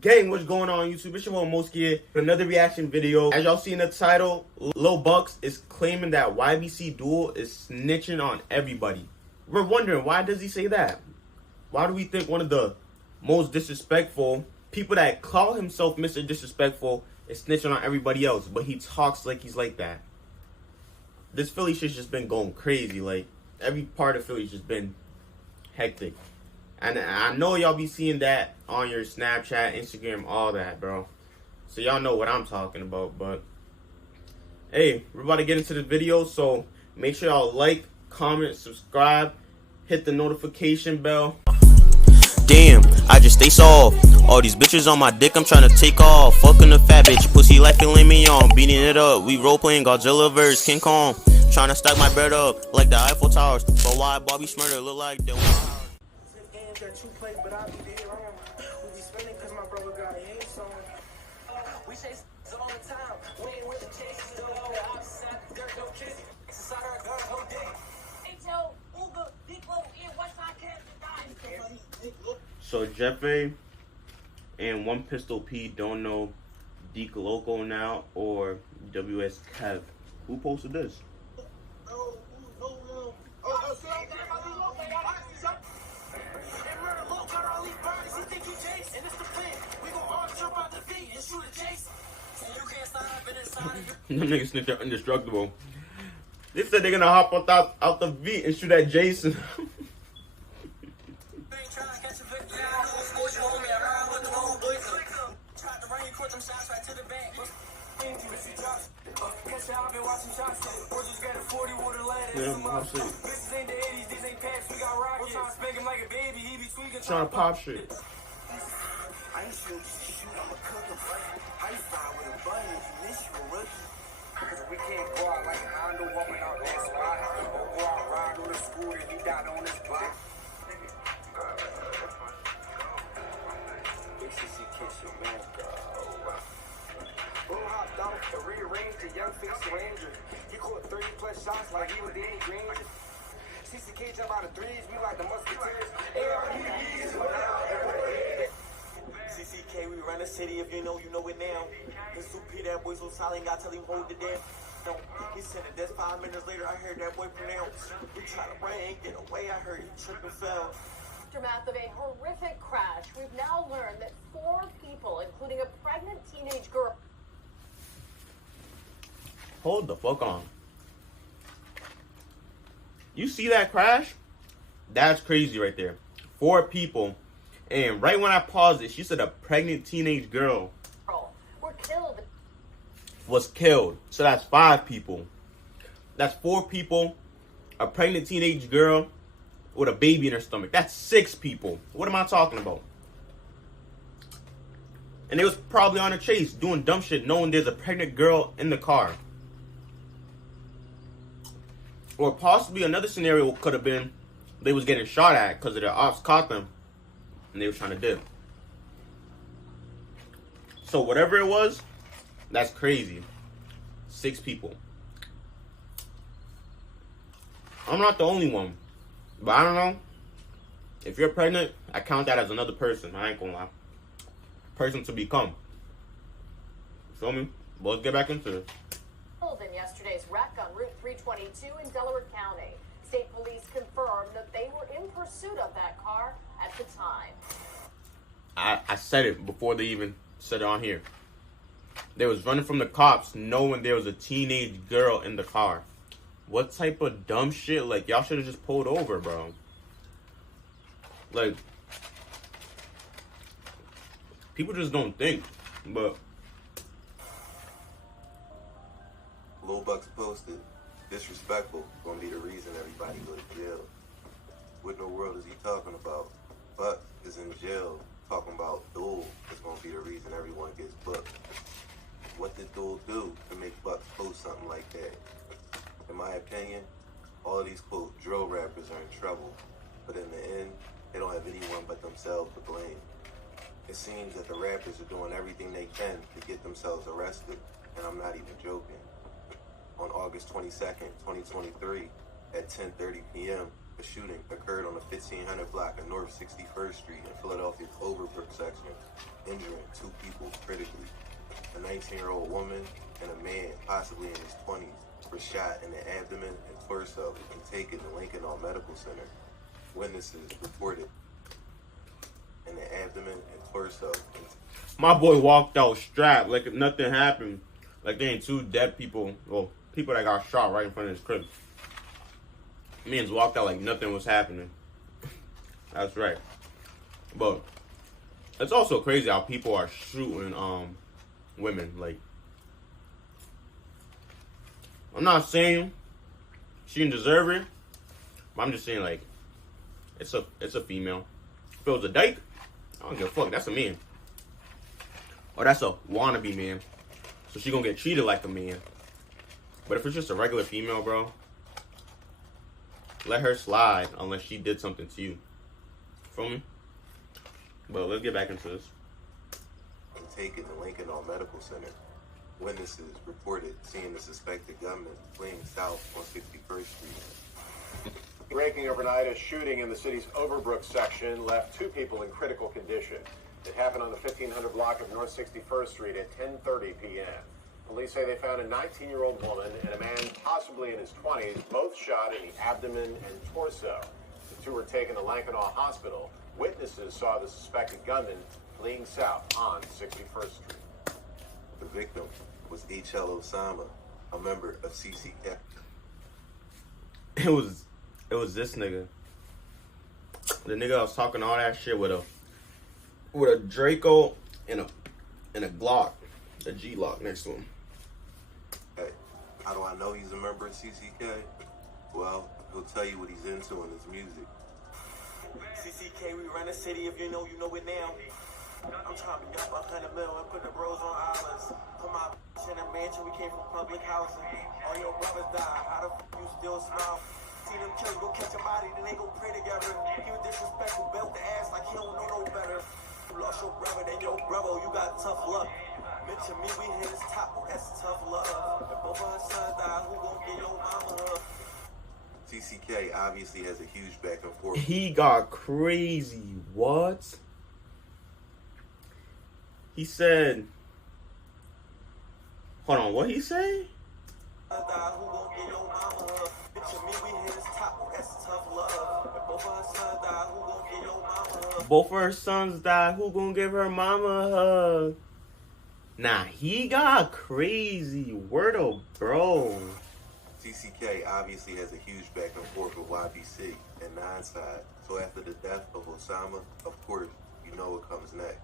Gang, what's going on YouTube? It's your boy Moski here for another reaction video. As y'all see in the title, Lil Buckss is claiming that YBC Dul is snitching on everybody. We're wondering, why does he say that? Why do we think one of the most disrespectful people that call himself Mr. Disrespectful is snitching on everybody else, but he talks like he's like that? This Philly shit's just been going crazy. Like, every part of Philly's just been hectic. And I know y'all be seeing that on your Snapchat, Instagram, all that, bro. So y'all know what I'm talking about. But, hey, we're about to get into the video. So make sure y'all like, comment, subscribe, hit the notification bell. Damn, I just stay soft. All these bitches on my dick, I'm trying to take off. Fucking a fat bitch, pussy like filet mignon. Beating it up, we role playing Godzilla vs. King Kong. Trying to stack my bread up like the Eiffel Towers. But why Bobby Smurder look like the but I'll be there on. We be spinning cause my brother got a hit song. We chase all the time. We ain't with the chases though. The outside, dirt, no kiss. Inside our guard, whole day. So Jefe and One Pistol P don't know Deke Loco now or WS Kev. Who posted this? Them niggas think they're indestructible. They said they're gonna hop out the V and shoot at Jason. Trying to pop shit. I ain't shoot, I'ma cook him. How you find with a button if you miss you a rookie? Cause we can't go out like Hondo walking out that spot. Or go out ride on the scooter and he died on his block. ACC kiss your man, Bull hopped off to rearrange the young face ranger. He caught 30 plus shots like he was Danny Granger. CCK jump out of threes, we like the Musketeers. CCK, we run the city, if you know it now. The P, that boy so silent, got tell him hold it down. He said it, that's 5 minutes later, I heard that boy pronounce. We try to run, ain't get away, I heard he tripped and fell. Aftermath of a horrific crash, we've now learned that 4 people, including a pregnant teenage girl. Hold the fuck on. You see that crash? That's crazy right there. 4 people. And right when I paused it, she said a pregnant teenage girl was killed. So that's 5 people. That's 4 people. A pregnant teenage girl with a baby in her stomach. That's 6 people. What am I talking about? And they was probably on a chase doing dumb shit knowing there's a pregnant girl in the car. Or possibly another scenario could have been they was getting shot at because the ops caught them and they were trying to dip. So whatever it was, that's crazy. 6 people. I'm not the only one. But I don't know. If you're pregnant, I count that as another person. I ain't gonna lie. Person to become. Feel me? But let's get back into it. In yesterday's wreck on Route 322 in Delaware County, state police confirmed that they were in pursuit of that car at the time. I said it before they even said it on here. They was running from the cops knowing there was a teenage girl in the car. What type of dumb shit? Like, y'all should have just pulled over, bro. Like, people just don't think. But Lil Buckss posted, disrespectful, gonna be the reason everybody go to jail. What in the world is he talking about? Buck is in jail talking about Dul is gonna be the reason everyone gets booked. What did Dul do to make Buck post something like that? In my opinion, all of these quote drill rappers are in trouble, but in the end, they don't have anyone but themselves to blame. It seems that the rappers are doing everything they can to get themselves arrested, and I'm not even joking. On August 22nd, 2023, at 10:30 p.m., a shooting occurred on the 1500 block of North 61st Street in Philadelphia's Overbrook section. injuring 2 people critically. A 19-year-old woman and a man, possibly in his 20s, were shot in the abdomen and torso and taken to Lincoln Medical Center. Witnesses reported in the abdomen and torso. My boy walked out strapped like nothing happened. Like they ain't 2 dead people, well, people that got shot right in front of his crib. Man's walked out like nothing was happening. That's right. But it's also crazy how people are shooting women. Like, I'm not saying she didn't deserve it, but I'm just saying, like, it's a female. If it was a dyke, I don't give a fuck. That's a man. Or that's a wannabe man. So she gonna get treated like a man. But if it's just a regular female, bro, let her slide unless she did something to you. Feel me? But let's get back into this. And taken to Lincoln Medical Center. Witnesses reported seeing the suspected gunman fleeing south on 61st Street. Breaking overnight, a shooting in the city's Overbrook section left 2 people in critical condition. It happened on the 1500 block of North 61st Street at 10:30 p.m. Police say they found a 19-year-old woman and a man possibly in his 20s, both shot in the abdomen and torso. The 2 were taken to Lankenau Hospital. Witnesses saw the suspected gunman fleeing south on 61st Street. The victim was H.L. Osama, a member of CCK. It was this nigga. The nigga that was talking all that shit with a Draco and a Glock, a G-Lock next to him. Hey, how do I know he's a member of CCK? Well, he'll tell you what he's into in his music. CCK, we run the city. If you know it now. I'm trying to get up 100 mil and put the bros on islands. Put my in a mansion, we came from public housing. All your brothers died, how the f you still smile? See them killers go catch a body, then they go pray together. He was disrespectful, belt the ass like he don't know no better. You lost your brother, then your brother, you got tough luck. Mention me, we hit his top, that's tough love. If both of our sons die, who gon' get your mama up? CCK obviously has a huge back and forth. He got crazy. What? He said, hold on, what he say? Both of her sons died, who gonna give her mama a hug? Nah, he got crazy. Word up, bro. CCK obviously has a huge back and forth with YBC and Nonside. So after the death of Osama, of course, you know what comes next.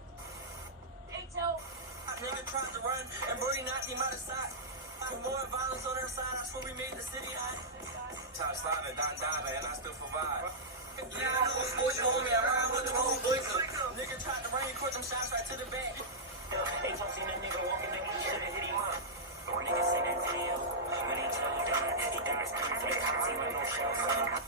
Nigga tried to run and Brody knocked him out of sight. More violence on their side, I swear we made the city high. Top slide and and I still survive. Yeah, I know it's boys, you homie, I ride with the whole boys. Nigga tried to run, he caught them shots right to the back. Ain't talk seen that nigga walking, nigga, you should've hit him up. Or nigga seen that video, when he tell you that he dies, he with no shells on.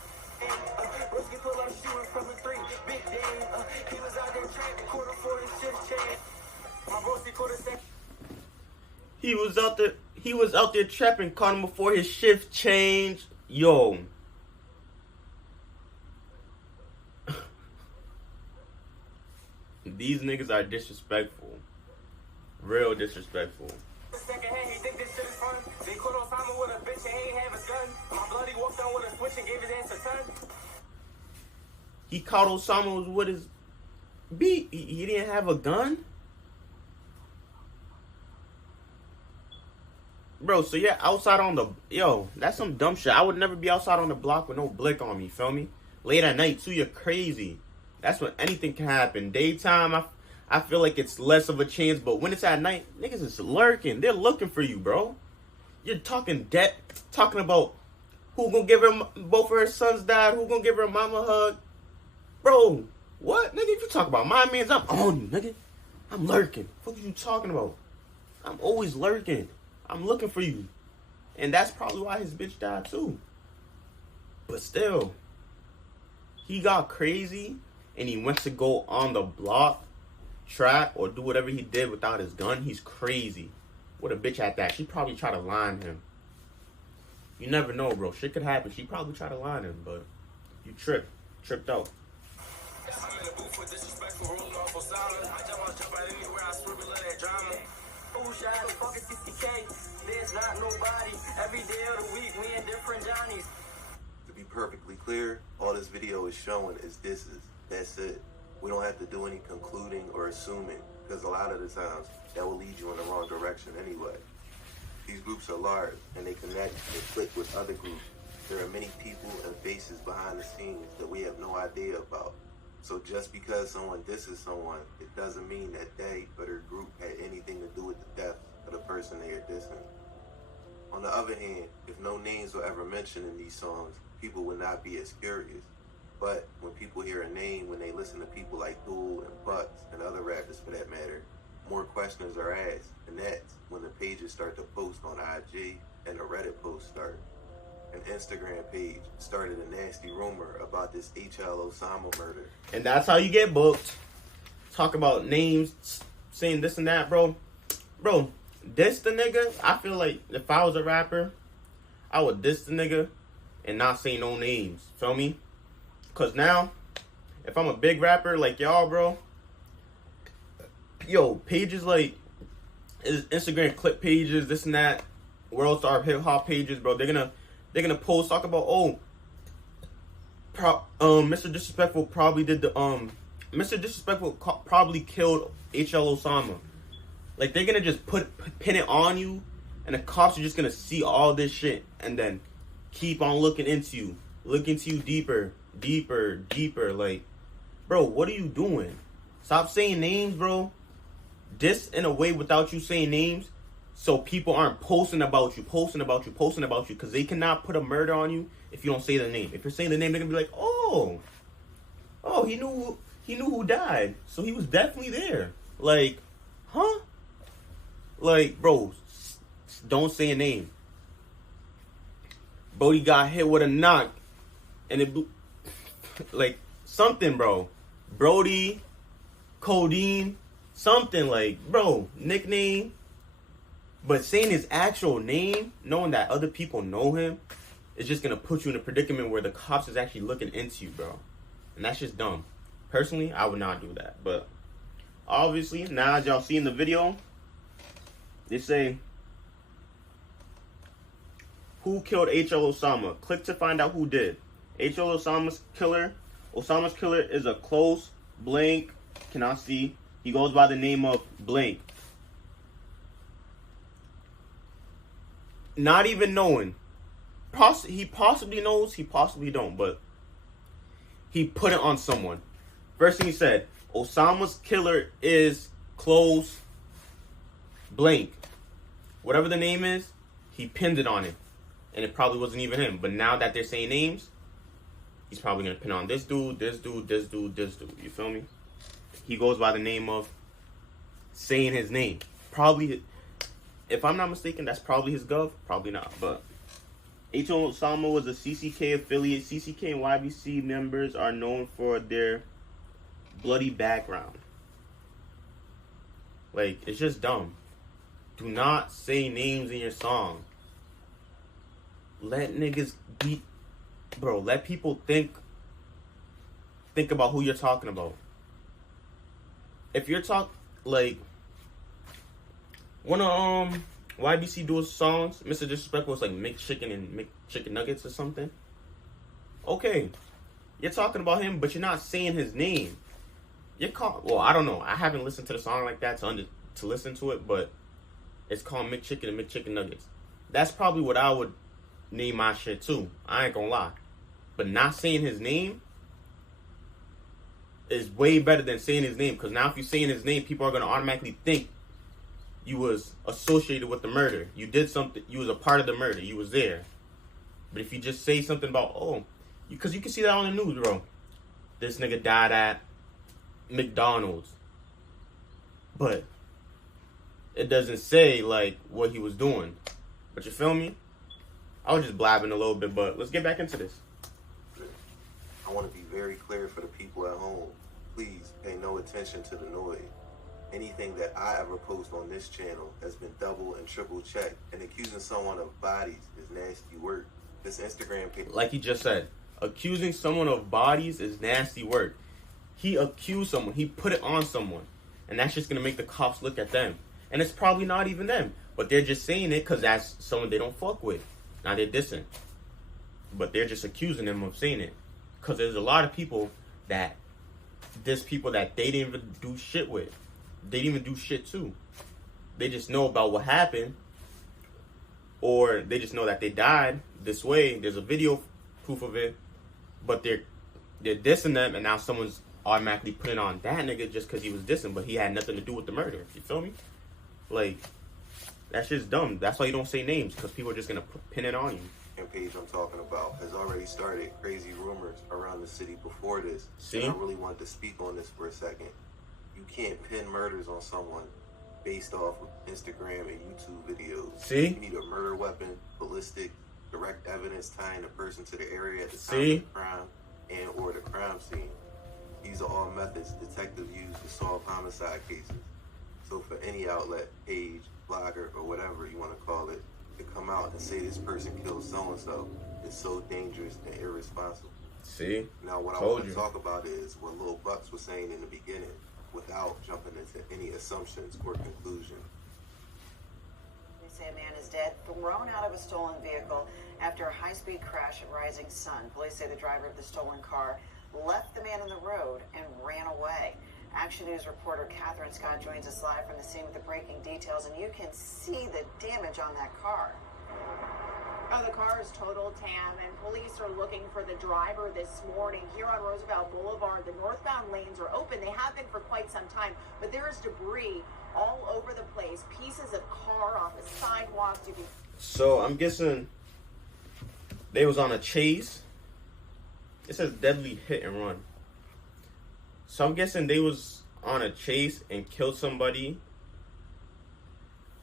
Broski pull up shooting from the 3, big game. He was out there trapping, quarter for his shift change. My broski quarter set. He was out there trapping, caught him before his shift changed. Yo. These niggas are disrespectful. Real disrespectful. Second hand, he think this shit is fun. They caught Osama with a bitch and he ain't have a gun. My bloody walked down with a switch and gave his ass a ton. He caught Osama with his beat. He didn't have a gun? Bro, so yeah, outside on the... Yo, that's some dumb shit. I would never be outside on the block with no blick on me, feel me? Late at night, too, you're crazy. That's when anything can happen. Daytime, I feel like it's less of a chance, but when it's at night, niggas is lurking. They're looking for you, bro. You're talking about who gonna give her... Both of her sons died, who gonna give her mama a hug. Bro, what? Nigga, if you talk about my mans, I'm on you, nigga. I'm lurking. What are you talking about? I'm always lurking. I'm looking for you. And that's probably why his bitch died too. But still, he got crazy and he went to go on the block, trap, or do whatever he did without his gun. He's crazy. What a bitch at that. She probably tried to line him. You never know, bro. Shit could happen. She probably tried to line him, but you tripped out. I'm in the booth with disrespectful, rolling off on silence. I just want to jump out anyway. shots. So fuck a CCK. There's not nobody. Every day of the week, we in different Johnnies. To be perfectly clear, all this video is showing is disses. That's it. We don't have to do any concluding or assuming, because a lot of the times that will lead you in the wrong direction anyway. These groups are large, and they connect and click with other groups. There are many people and faces behind the scenes that we have no idea about. So just because someone disses someone, it doesn't mean that they or their group had anything to do with the death of the person they are dissing. On the other hand, if no names were ever mentioned in these songs, people would not be as curious. But when people hear a name, when they listen to people like Dul and Buckss and other rappers for that matter, more questions are asked, and that's when the pages start to post on IG and the Reddit posts start. An Instagram page started a nasty rumor about this HL Osama murder. And that's how you get booked. Talk about names, saying this and that, bro. Bro, diss the nigga. I feel like if I was a rapper, I would diss the nigga and not say no names. Feel me? Because now, if I'm a big rapper like y'all, bro, yo, pages like Instagram clip pages, this and that, World Star Hip Hop pages, bro, they're gonna post, talk about, Mr. Disrespectful probably did the Mr. Disrespectful probably killed HL Osama. Like, they're gonna just pin it on you, and the cops are just gonna see all this shit and then keep on looking into you deeper. Like, bro, what are you doing? Stop saying names, bro. Diss in a way without you saying names, so people aren't posting about you, because they cannot put a murder on you if you don't say the name. If you're saying the name, they're gonna be like, oh, he knew who died, so he was definitely there. Like, huh? Like, bro, don't say a name. Brody got hit with a knock, and it blew, like, something, bro. Brody, codeine, something, like, bro, nickname. But saying his actual name, knowing that other people know him, is just gonna put you in a predicament where the cops is actually looking into you, bro. And that's just dumb. Personally, I would not do that. But obviously, now as y'all see in the video, they say, who killed HL Osama? Click to find out who did. HL Osama's killer is a close blank, cannot see. He goes by the name of blank. Not even knowing. He possibly knows, he possibly don't, but he put it on someone. First thing he said, Osama's killer is close blank. Whatever the name is, he pinned it on it. And it probably wasn't even him. But now that they're saying names, he's probably going to pin on this dude, this dude, this dude, this dude. You feel me? He goes by the name of saying his name. Probably, if I'm not mistaken, that's probably his gov. Probably not, but H.O. Osama was a CCK affiliate. CCK and YBC members are known for their bloody background. Like, it's just dumb. Do not say names in your song. Let niggas be, bro. Let people think about who you're talking about. If you're like one of YBC Dul's songs, Mr. Disrespectful, was like McChicken and McChicken Nuggets or something. Okay, you're talking about him, but you're not saying his name. Well, I don't know. I haven't listened to the song like that to listen to it, but it's called McChicken and McChicken Nuggets. That's probably what I would name my shit too. I ain't gonna lie. But not saying his name is way better than saying his name, because now if you're saying his name, people are gonna automatically think you was associated with the murder. You did something. You was a part of the murder. You was there. But if you just say something about, because you can see that on the news, bro. This nigga died at McDonald's. But it doesn't say, like, what he was doing. But you feel me? I was just blabbing a little bit, but let's get back into this. I want to be very clear for the people at home. Please pay no attention to the noise. Anything that I ever post on this channel has been double and triple checked, and accusing someone of bodies is nasty work. This Instagram page, like he just said, accusing someone of bodies is nasty work. He accused someone. He put it on someone. And that's just going to make the cops look at them. And it's probably not even them. But they're just saying it because that's someone they don't fuck with. Now they're dissing. But they're just accusing them of saying it. Because there's a lot of people that diss people that they didn't even do shit with. They didn't even do shit to. They just know about what happened. Or they just know that they died this way. There's a video proof of it. But they're dissing them, and now someone's automatically putting on that nigga just because he was dissing, but he had nothing to do with the murder. You feel me? Like, that shit's dumb. That's why you don't say names, because people are just going to pin it on you. And page I'm talking about has already started crazy rumors around the city before this. See? And I really wanted to speak on this for a second. You can't pin murders on someone based off of Instagram and YouTube videos. See? You need a murder weapon, ballistic, direct evidence tying the person to the area at the time of the crime and or the crime scene. These are all methods detectives use to solve homicide cases. So for any outlet, page, blogger, or whatever you want to call it, to come out and say this person killed so-and-so is so dangerous and irresponsible. See? Now what I want to talk about is what Lil Buckss was saying in the beginning without jumping into any assumptions or conclusions. They say a man is dead, thrown out of a stolen vehicle after a high-speed crash at Rising Sun. Police say the driver of the stolen car left the man on the road and ran away. Action News reporter Catherine Scott joins us live from the scene with the breaking details, and you can see the damage on that car. Oh, the car is totaled, Tam, and police are looking for the driver this morning. Here on Roosevelt Boulevard, the northbound lanes are open. They have been for quite some time, but there is debris all over the place. Pieces of car off the sidewalks. So I'm guessing they was on a chase. It says deadly hit and run. So I'm guessing they was on a chase and killed somebody.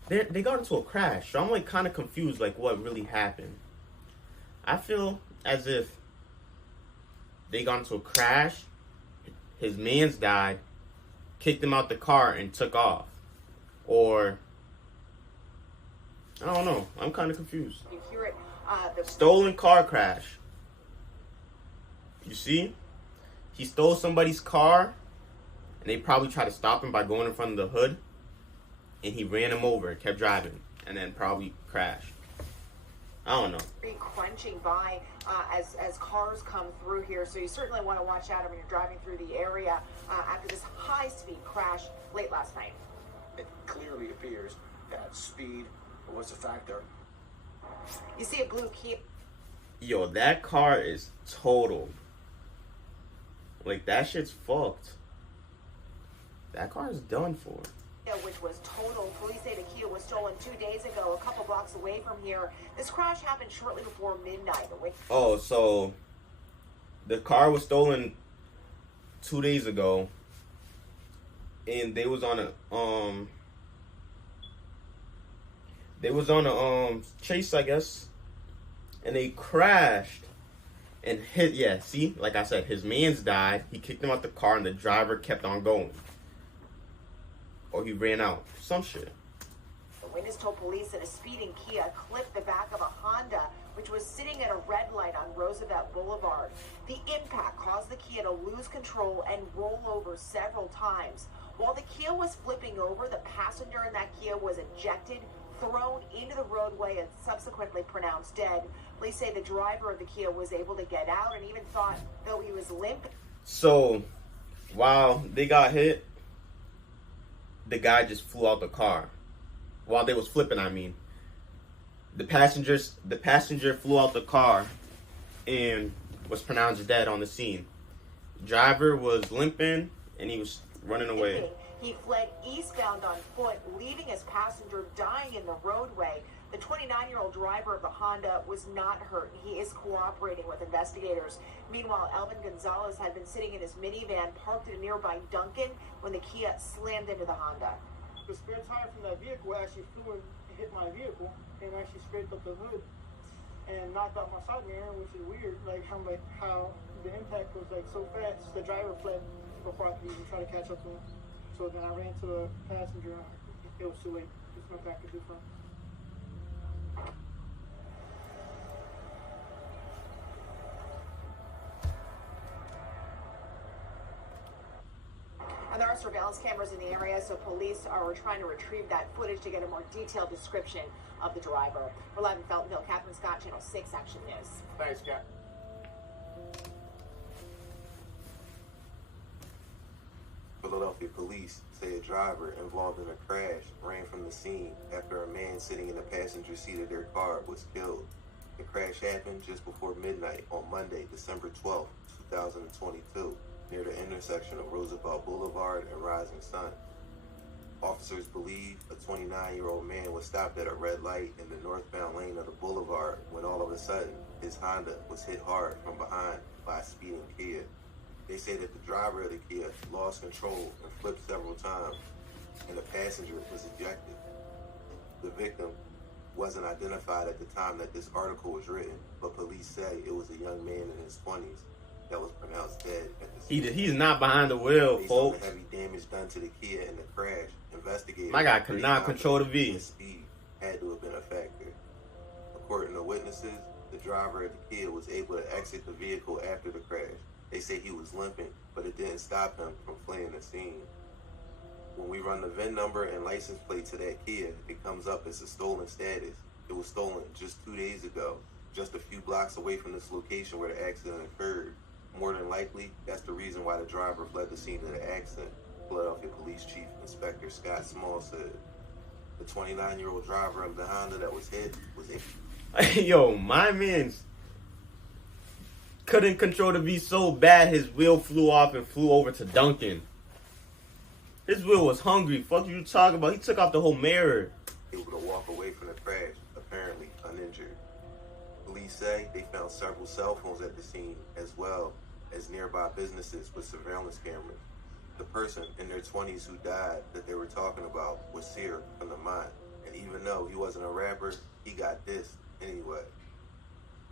They got into a crash. So I'm like kind of confused like what really happened. I feel as if they got into a crash, his mans died, kicked him out the car and took off. Or I don't know. I'm kind of confused. You hear it. Stolen car crash. You see? He stole somebody's car, and they probably tried to stop him by going in front of the hood, and he ran him over and kept driving, and then probably crashed. I don't know. Be crunching by as cars come through here, so you certainly want to watch out when you're driving through the area after this high-speed crash late last night. It clearly appears that speed was a factor. You see a blue Kia. Yo, that car is totaled. Like, that shit's fucked. That car is done for. Which was totaled. Police say the Kia was stolen 2 days ago, a couple blocks away from here. This crash happened shortly before midnight. Oh, so the car was stolen 2 days ago, and they was on a chase, I guess, and they crashed. And see, like I said, his mans died. He kicked him out the car, and the driver kept on going. Or he ran out. Some shit. The witness told police that a speeding Kia clipped the back of a Honda, which was sitting at a red light on Roosevelt Boulevard. The impact caused the Kia to lose control and roll over several times. While the Kia was flipping over, the passenger in that Kia was ejected, thrown into the roadway, and subsequently pronounced dead. Police say the driver of the Kia was able to get out and even thought, though he was limp. So, while they got hit, the guy just flew out the car. While they was flipping, I mean. The passenger flew out the car and was pronounced dead on the scene. Driver was limping and he was running away. He fled eastbound on foot, leaving his passenger dying in the roadway. The 29-year-old driver of the Honda was not hurt. He is cooperating with investigators. Meanwhile, Elvin Gonzalez had been sitting in his minivan parked at a nearby Dunkin' when the Kia slammed into the Honda. The spare tire from that vehicle actually flew and hit my vehicle and actually scraped up the hood and knocked out my side mirror, which is weird. Like how the impact was like so fast. The driver fled before I could even try to catch up to him. So then I ran to the passenger. It was too late. There's nothing I could do for him. And there are surveillance cameras in the area, so police are trying to retrieve that footage to get a more detailed description of the driver. We're live in Feltonville. Captain Scott, Channel 6 Action News. Thanks, Cap. Philadelphia police say a driver involved in a crash ran from the scene after a man sitting in the passenger seat of their car was killed. The crash happened just before midnight on Monday, December 12, 2022, near the intersection of Roosevelt Boulevard and Rising Sun. Officers believe a 29-year-old man was stopped at a red light in the northbound lane of the boulevard when all of a sudden his Honda was hit hard from behind by a speeding Kia. They say that the driver of the Kia lost control and flipped several times, and the passenger was ejected. The victim wasn't identified at the time that this article was written, but police say it was a young man in his 20s that was pronounced dead at the scene. He's not behind the wheel, Based folks. on the heavy damage done to the Kia in the crash, investigators... My guy could not control the V. Speed had to have been a factor. According to witnesses, the driver of the Kia was able to exit the vehicle after the crash. They say he was limping, but it didn't stop him from fleeing the scene. When we run the VIN number and license plate to that Kia, it comes up as a stolen status. It was stolen just 2 days ago, just a few blocks away from this location where the accident occurred. More than likely, that's the reason why the driver fled the scene of the accident, Philadelphia Police Chief Inspector Scott Small said. The 29-year-old driver of the Honda that was hit was... Yo, my man's couldn't control the V so bad his wheel flew off and flew over to Duncan. His wheel was hungry. Fuck you talking about? He took off the whole mirror. Able to walk away from the crash, apparently uninjured. Police say they found several cell phones at the scene, as well as nearby businesses with surveillance cameras. The person in their 20s who died that they were talking about was Sear from the Mont, and even though he wasn't a rapper, he got dissed anyway.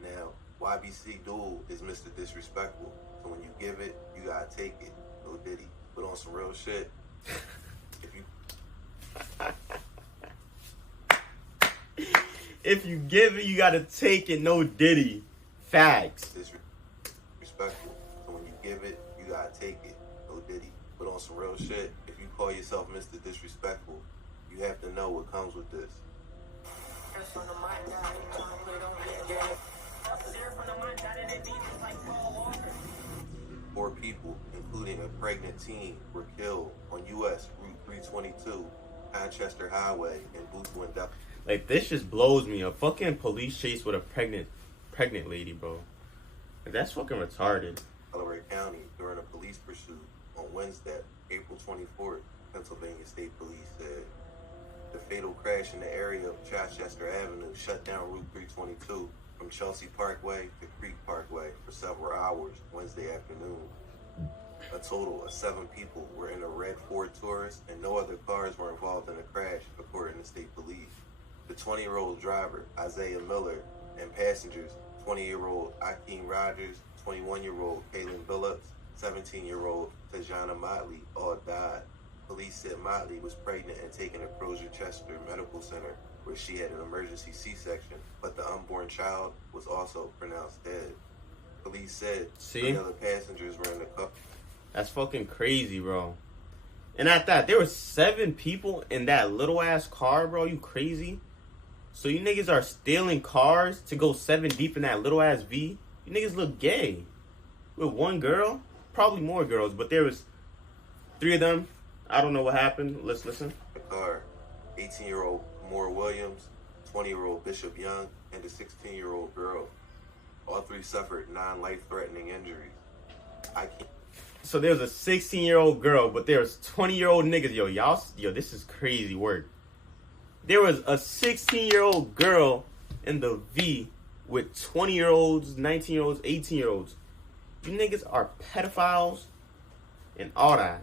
Now, YBC Dul is Mr. Disrespectful, so when you give it, you gotta take it. No Diddy. But on some real shit, if you give it, you gotta take it. No Diddy. Facts. Disrespectful, so when you give it, you gotta take it. No Diddy. But on some real shit, if you call yourself Mr. Disrespectful, you have to know what comes with this. 4 people, including a pregnant teen, were killed on U.S. Route 322, Manchester Highway in Boothville. Like, this just blows me. A fucking police chase with a pregnant lady, bro. Like, that's fucking retarded. Delaware County during a police pursuit on Wednesday, April 24th, Pennsylvania State Police said. The fatal crash in the area of Chichester Avenue shut down Route 322 from Chelsea Parkway to Creek Parkway for several hours Wednesday afternoon. A total of 7 people were in a red Ford Taurus and no other cars were involved in the crash, according to state police. The 20-year-old driver, Isaiah Miller, and passengers, 20-year-old Akeem Rogers, 21-year-old Kaylin Billups, 17-year-old Tajana Motley, all died. Police said Motley was pregnant and taken to Crozer-Chester Medical Center, where she had an emergency C-section, but the unborn child was also pronounced dead. Police said 3 other passengers were in the car. That's fucking crazy, bro. And at that, there were 7 people in that little-ass car, bro. You crazy? So you niggas are stealing cars to go 7 deep in that little-ass V? You niggas look gay. With 1 girl? Probably more girls, but there was 3 of them. I don't know what happened. Let's listen. The car, 18-year-old Moore Williams, 20-year-old Bishop Young, and a 16-year-old girl. All 3 suffered non-life-threatening injuries. So there was a 16-year-old girl, but there was 20-year-old niggas. Yo, this is crazy work. There was a 16-year-old girl in the V with 20-year-olds, 19-year-olds, 18-year-olds. You niggas are pedophiles and all that.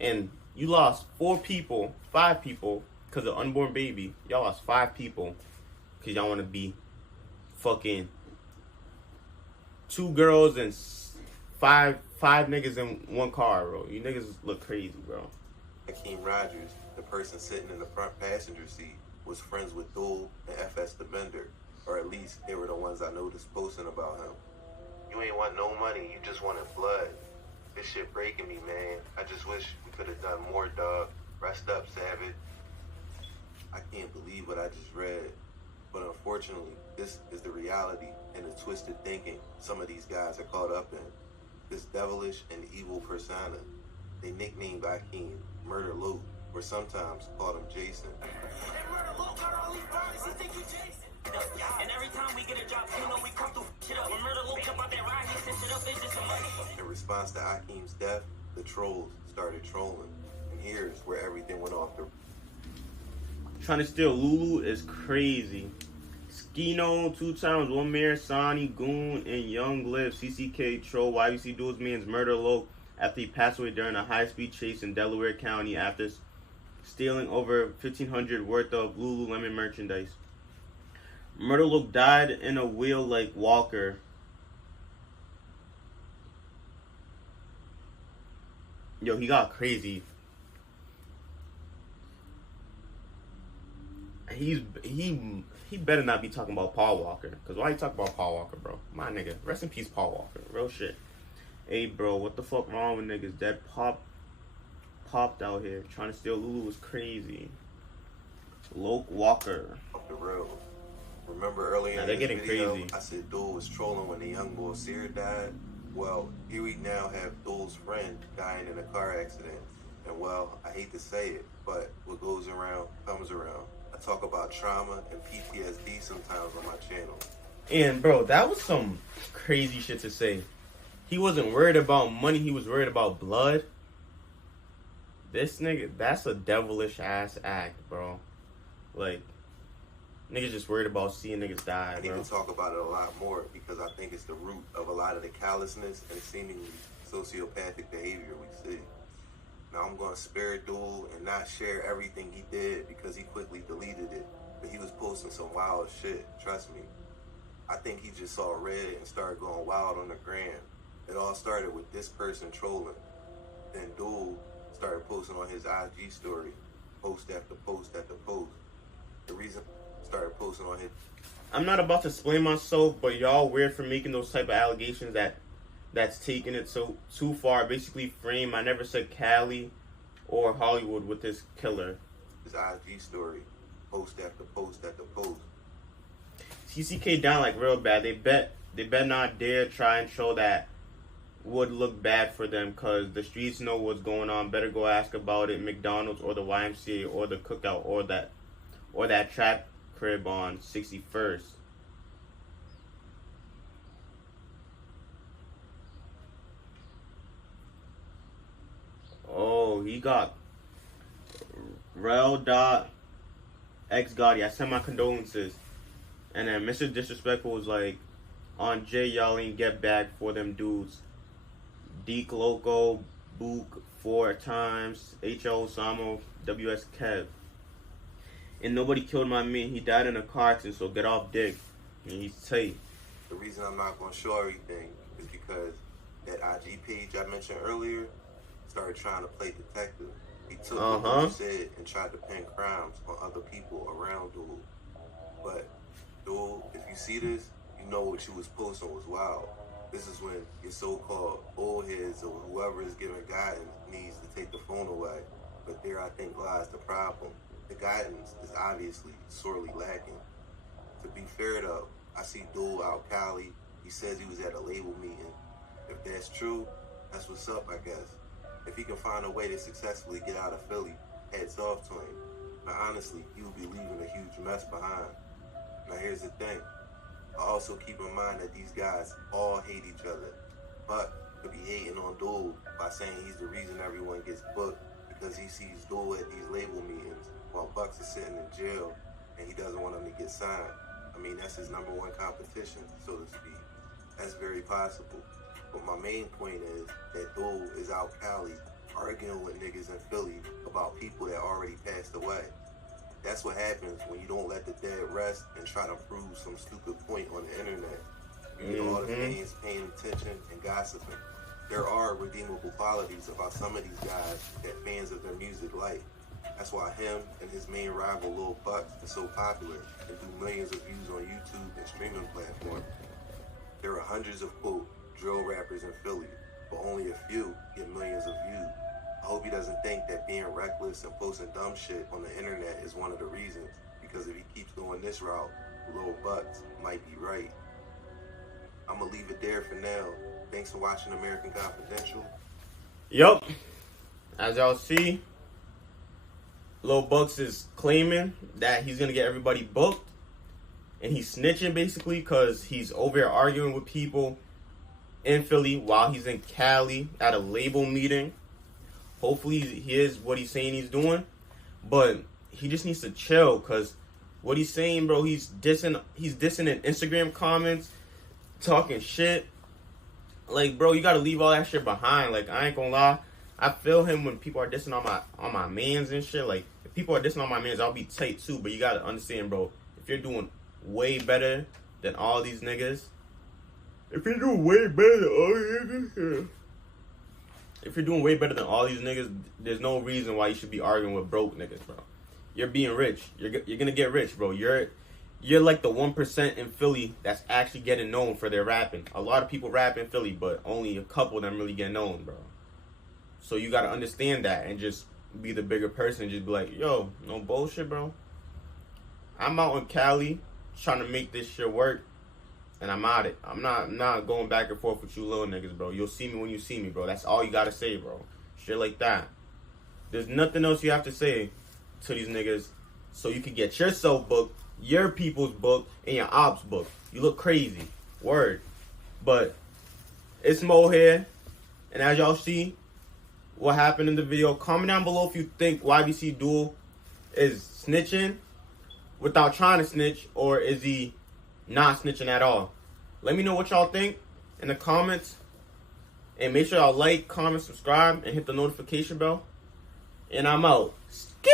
And you lost 5 people because of unborn baby. Y'all lost 5 people because y'all want to be fucking 2 girls and 5 niggas in 1 car, bro. You niggas look crazy, bro. Akeem Rogers, the person sitting in the front passenger seat, was friends with Dul and FS the Bender, or at least they were the ones I noticed posting about him. You ain't want no money, you just wanted blood. This shit breaking me, man. I just wish we could have done more, dog. Rest up, Savage. I can't believe what I just read. But unfortunately, this is the reality and the twisted thinking some of these guys are caught up in. This devilish and evil persona. They nicknamed Akeem Murder Luke, or sometimes called him Jason. And every time we get a job, you know we come through shit up. When Murder Luke jump out that ride, he set shit up, it's just some money. In response to Akeem's death, the trolls started trolling. And here's where everything went off the... Trying to steal Lulu is crazy. Skino, 2 times, 1 Mayor, Sonny, Goon, and Young Liv, CCK, troll YBC Dul's man's murder low after he passed away during a high-speed chase in Delaware County after stealing over $1,500 worth of Lululemon merchandise. Murder Luke died in a wheel like walker. Yo, he got crazy. He better not be talking about Paul Walker. Cause why you talking about Paul Walker, bro? My nigga. Rest in peace, Paul Walker. Real shit. Hey, bro, what the fuck wrong with niggas? That popped out here. Trying to steal Lulu was crazy. Loke Walker. Off the road. Remember earlier in they're this getting video, crazy. I said Dul was trolling when the young boy Sear died? Well, here we now have Dul's friend dying in a car accident. And well, I hate to say it, but what goes around comes around. I talk about trauma and PTSD sometimes on my channel. And bro, that was some crazy shit to say. He wasn't worried about money, he was worried about blood. This nigga, that's a devilish ass act, bro. Like, niggas just worried about seeing niggas die, I need bro. to talk about it a lot more because I think it's the root of a lot of the callousness and seemingly sociopathic behavior we see. Now I'm going to spare Dul and not share everything he did because he quickly deleted it. But he was posting some wild shit, trust me. I think he just saw red and started going wild on the gram. It all started with this person trolling. Then Dul started posting on his IG story, post after post after post. The reason started posting on his... I'm not about to explain myself, but y'all weird for making those type of allegations that's taking it so too far. Basically frame, I never said Cali or Hollywood with this killer. His IG story, post after post after post. CCK down like real bad. They bet not dare try and show that would look bad for them because the streets know what's going on. Better go ask about it. McDonald's or the YMCA or the cookout or that trap crib on 61st. Oh, he got Rel. X Gotti. I send my condolences. And then Mr. Disrespectful was like, on J, y'all ain't get back for them dudes. Deke Loco, Book 4 times, H.O. Samo, W.S. Kev. And nobody killed my man. He died in a car accident, so get off dick. And he's tight. The reason I'm not going to show everything is because that IG page I mentioned earlier started trying to play detective. He took what you said and tried to pin crimes on other people around Dul. But Dul, if you see this, you know what you was posting was wild. This is when your so-called old heads or whoever is giving guidance needs to take the phone away. But there I think lies the problem. The guidance is obviously sorely lacking. To be fair though, I see Dul out Cali. He says he was at a label meeting. If that's true, that's what's up, I guess. If he can find a way to successfully get out of Philly, heads off to him. Now honestly, he will be leaving a huge mess behind. Now here's the thing. I also keep in mind that these guys all hate each other. But to be hating on Dul by saying he's the reason everyone gets booked because he sees Dul at these label meetings while Bucks is sitting in jail and he doesn't want him to get signed. I mean, that's his #1 competition, so to speak. That's very possible. But my main point is that Dul is out Cali arguing with niggas in Philly about people that already passed away. That's what happens when you don't let the dead rest and try to prove some stupid point on the internet. You get all the fans paying attention and gossiping. There are redeemable qualities about some of these guys that fans of their music like. That's why him and his main rival Lil Buckss is so popular and do millions of views on YouTube and streaming platforms. There are hundreds of quote drill rappers in Philly, but only a few get millions of views. I hope he doesn't think that being reckless and posting dumb shit on the internet is one of the reasons, because if he keeps going this route, Lil Buckss might be right. I'm gonna leave it there for now. Thanks for watching American Confidential. Yup. As y'all see, Lil Buckss is claiming that he's gonna get everybody booked, and he's snitching basically because he's over here arguing with people in Philly while he's in Cali at a label meeting. Hopefully he is what he's saying he's doing, but he just needs to chill, because what he's saying, bro, he's dissing in Instagram comments, talking shit. Like, bro, you gotta leave all that shit behind. Like, I ain't gonna lie, I feel him when people are dissing on my mans and shit. Like, if people are dissing on my mans, I'll be tight too. But you gotta understand, bro, if you're doing way better than all these niggas, if you're doing way better than all these niggas, there's no reason why you should be arguing with broke niggas, bro. You're being rich. You're gonna get rich, bro. You're like the 1% in Philly that's actually getting known for their rapping. A lot of people rap in Philly, but only a couple of them really get known, bro. So you gotta understand that and just be the bigger person. Just be like, yo, no bullshit, bro. I'm out in Cali trying to make this shit work, and I'm out it. I'm not going back and forth with you little niggas, bro. You'll see me when you see me, bro. That's all you gotta say, bro. Shit like that. There's nothing else you have to say to these niggas so you can get yourself booked, your people's booked, and your ops booked. You look crazy. Word. But it's Mo here, and as y'all see what happened in the video, comment down below if you think YBC Dul is snitching without trying to snitch, or is he not snitching at all. Let me know what y'all think in the comments, and make sure y'all like, comment, subscribe, and hit the notification bell. And I'm out. Skip.